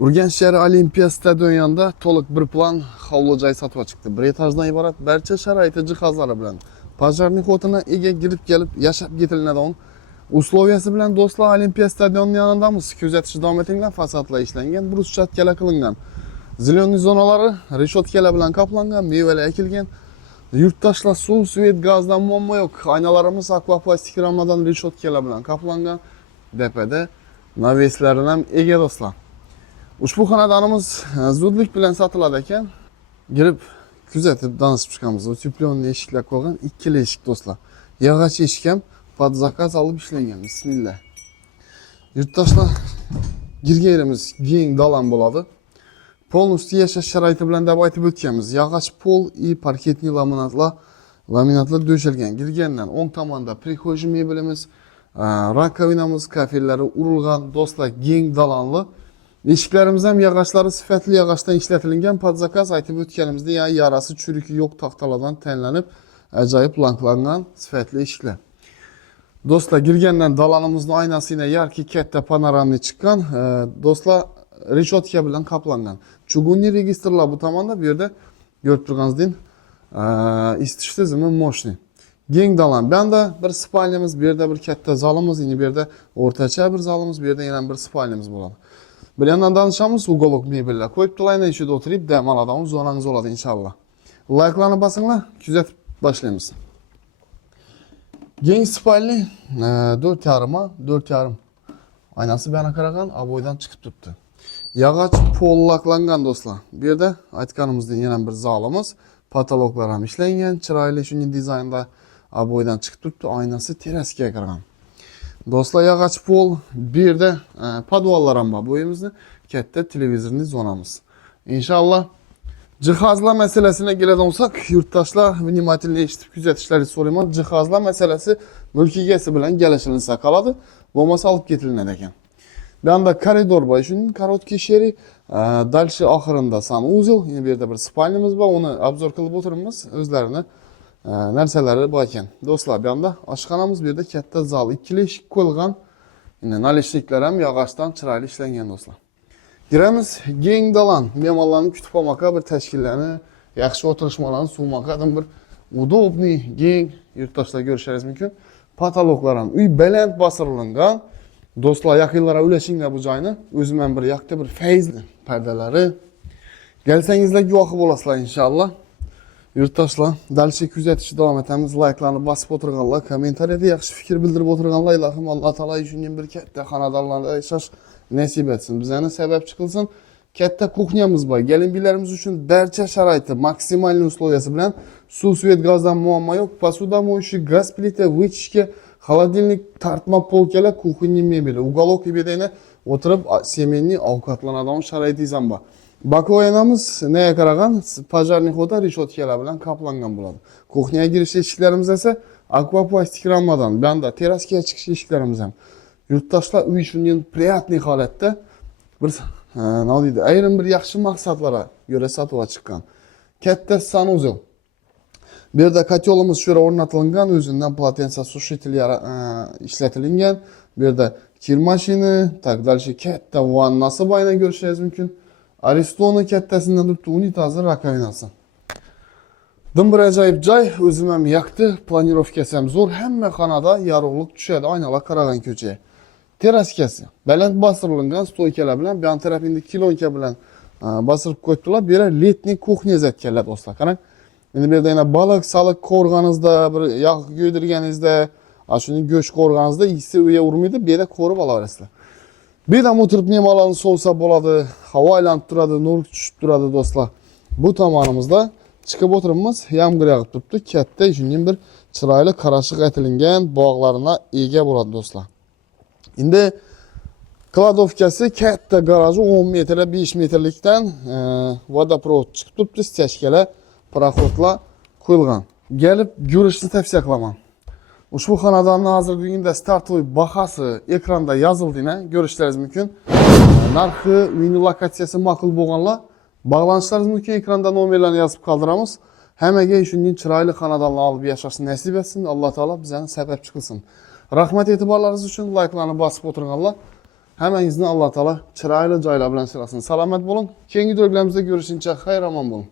Urganch shahri Olimpiya stadion yanında to'liq bir plan hovli joy sotuvga chiqdi. Bir etajdan iborat barcha sharoiti jihozlari bilan pajarniy xotini ega girib kelib yashab ketiladigan usloviyasi bilan do'stlar Olimpiya stadionining yonidamiz. Kuzatishni davom etinglar. Fasadlar ishlangan, bruschatkala qilingan. Zilonli zonalari reshotkalar bilan qoplangan, mevalar ekilgan. Yurtdoshlar suv, svet, gazdan muammo yo'q. Aynalarimiz akvaplastik ramladan reshotkalar bilan qoplangan. Depada naveslarini ham ega do'stlar. Ushbu xonadonimiz zudlik bilan sotiladi ekan. Girib kuzatib danishib chiqamiz. Utepленный eshiklar qo'ygan, ikkili eshik do'stlar. Yog'och eshik ham pod zakaz olib ishlangan. Bismillah. Yurtdoshlar girgan yerimiz keng dalam bo'ladi. Polностью yashash sharoiti bilan deb aytib o'tganmiz. Yog'och pol и parketniy laminatlar döşelgan. Girgandan o'ng tomonda prixo'jiy mebelimiz, rakovinamiz, kafellari urilgan do'stlar, keng dalanli. Eshiklarimiz ham yog'ochlari sifatli yog'ochdan ishlatilgan, pod zakaz aytib o'tganimizdek, ya'ni yarasi churiki yo'q taxtalardan tayinlanib, ajoyib lanklangan sifatli eshiklar. Do'stlar, girgandan dalanimizning oynasina yarki katta panoramli chiqqan, do'stlar reshotka bilan qoplangan. Chugunli registrlar bu tomonda, bu yerda ko'rib turganingizdek, isitish tizimi moshniy. Keng dalan. Bu yerda bir spalnyamiz, bu yerda bir katta zalimiz, bu yerda o'rtacha bir zalimiz, bu yerda yana bir spalnyamiz bo'ladi. Bir yandan danışamiz, ugolok mebellar qo'yib tulayna ishida o'tirib, dam oladigan zonangiz bo'ladi inshaalloh. Like'larni bosinglar, kuzatib boshlaymiz. Keng spalni 4,5 4,5. Aynasi bana qaragan, aboydan chiqib turibdi. Yog'och pollaklangan do'stlar. Bu yerda aytganimizdek yana bir zalimiz, patologlar ham ishlangan, chiroyli shunday dizaynda aboydan chiqib turibdi. Aynasi terasga qaragan. Do'stlar, yog'och pol, bu yerda podvallar ham bor. Bu yerimizni katta televizorli zonamiz. Inshaalloh jihozlar masalasine keladigan bo'lsak, yurtdoshlar vнимательно eshitib kuzatishlaringizni so'rayman. Jihozlar masalasi mulk egasi bilan kelishilinsa qoladi, bo'lmasa olib ketilinadi ekan. Bu yerda koridor bor, shuning korotkий sheri, dальше oxirida sanuzel, yana bu yerda bir spalnyamiz bor, uni obzor qilib o'tiribmiz, o'zlarini narsalari bor ekan. Do'stlar, bu yerda oshxonamiz, bu yerda katta zal, ikkili eshik qo'yilgan. Yine nalishliklar ham yog'ochdan chiroyli ishlangan do'stlar. Giramiz, keng dalan, mehmonlarni kutib olmoqqa bir tashkillarni, yaxshi o'tirishmalarni suvmoqqa bir udobniy, keng yurtdoshlar ko'rishingiz mumkin. Patologlar ham uy baland bosirilgan. Do'stlar, yaqinlara ulashinglar bu joyni. O'zim ham bir yoqda bir fayzli pardalari. Kelsangizlar guvohi bo'lasizlar inshaalloh. Yurtdoshlar, dalcha kuzatishni davom etamiz. Like'larni bosib o'tirganlar, kommentariyada yaxshi fikr bildirib o'tirganlar, ilohim Alloh taolo shunday bir katta xonadonlarda yashash nasib etsin. Bizlarni sababchi qilsin. Katta kuxnyamiz bor. Gelinbilarimiz uchun barcha sharoiti maksimal условияsi bilan suv, svet, gazdan muammo yo'q. Посудомоечный, gaz plita, вытяжка, холодильник, tartma polkalar, kuxonniy mebeli, уголок ibedayna o'tirib semenli ovqatlanadigan sharoitingiz ham bor. Bakoyanamiz nega qaragan? Pajarniy xota reshotkalar bilan qoplangan bo'ladi. Kuxnyaga girish eshiklarimiz esa akvaplastik rammadan, bu yerda teraskaga chiqish eshiklarimiz ham. Yurtdoshlar uy shunday приятный holatda bir nima deydi, ayrim bir yaxshi maqsadlarga ko'ra sotuvga chiqqan. Katta sanuzel. Bu yerda kotelimiz shura o'rnatilgan, o'zidan potensiya sушитель ishlatilgan. Bu yerda kir mashina, tak dalshi katta vannasi boyna ko'rishingiz mumkin. Aristoni kattasidan turibdi, unitazi, rakovinasi. Dim bir ajoyib joy, o'zim ham yoqdi, planirovkasi ham zo'r, hamma xonada yorug'lik tushadi, oynalar qaragan ko'chaga. Teraskasi baland bosirilgan stoykalar bilan, bu tarafingda kilonka bilan bosirib qo'yibdilar. Bu yerda letniy kuxnya zatganlar do'stlar. Qarang. Endi bu yerda yana baliq, saliq qo'rganingizda, bir yog' ko'ydirganingizda, shuni go'sht qo'rganingizda isi uya urmaydi, bu yerda qo'rib olaverasizlar. Bu yerda o'tirib mehmonlarni sovsa bo'ladi, havo aylanib turadi, nur tushib turadi do'stlar. Bu tomonimizda chiqib o'tiribmiz, yomg'ir yog'ib turibdi, katta shunday bir chiroyli qarashiq aytilingan bog'larına ega bo'ladi do'stlar. Endi kladovkasi katta garaji 10 metr, 5 metrlikdan vodoprovod chiqib turibdi, stachkalar, paraxodlar qo'yilgan. Kelib ko'rishni tavsiya qilaman. Ushbu xonadonning hozirgi kunda startovoy bahasi ekranda yozildi-na, ko'rishlaringiz mumkin. Narxi, uyning lokatsiyasi ma'qul bo'lganlar bog'lanishlaringiz mumkin, ekranda nomerlarni yozib qoldiramiz. Hammaga shunday chiroyli xonadonlar olib yashashni nasib etsin. Alloh taolo bizlarni sababchi qilsin. Rahmat e'tiborlaringiz uchun, like'larni bosib o'tirganlar. Həmənizin Allah Taala çıraylı cayla bilan silasın. Salamat bolun. Keyingi dövrlərimizdə görüşüncə xeyir aman bolun.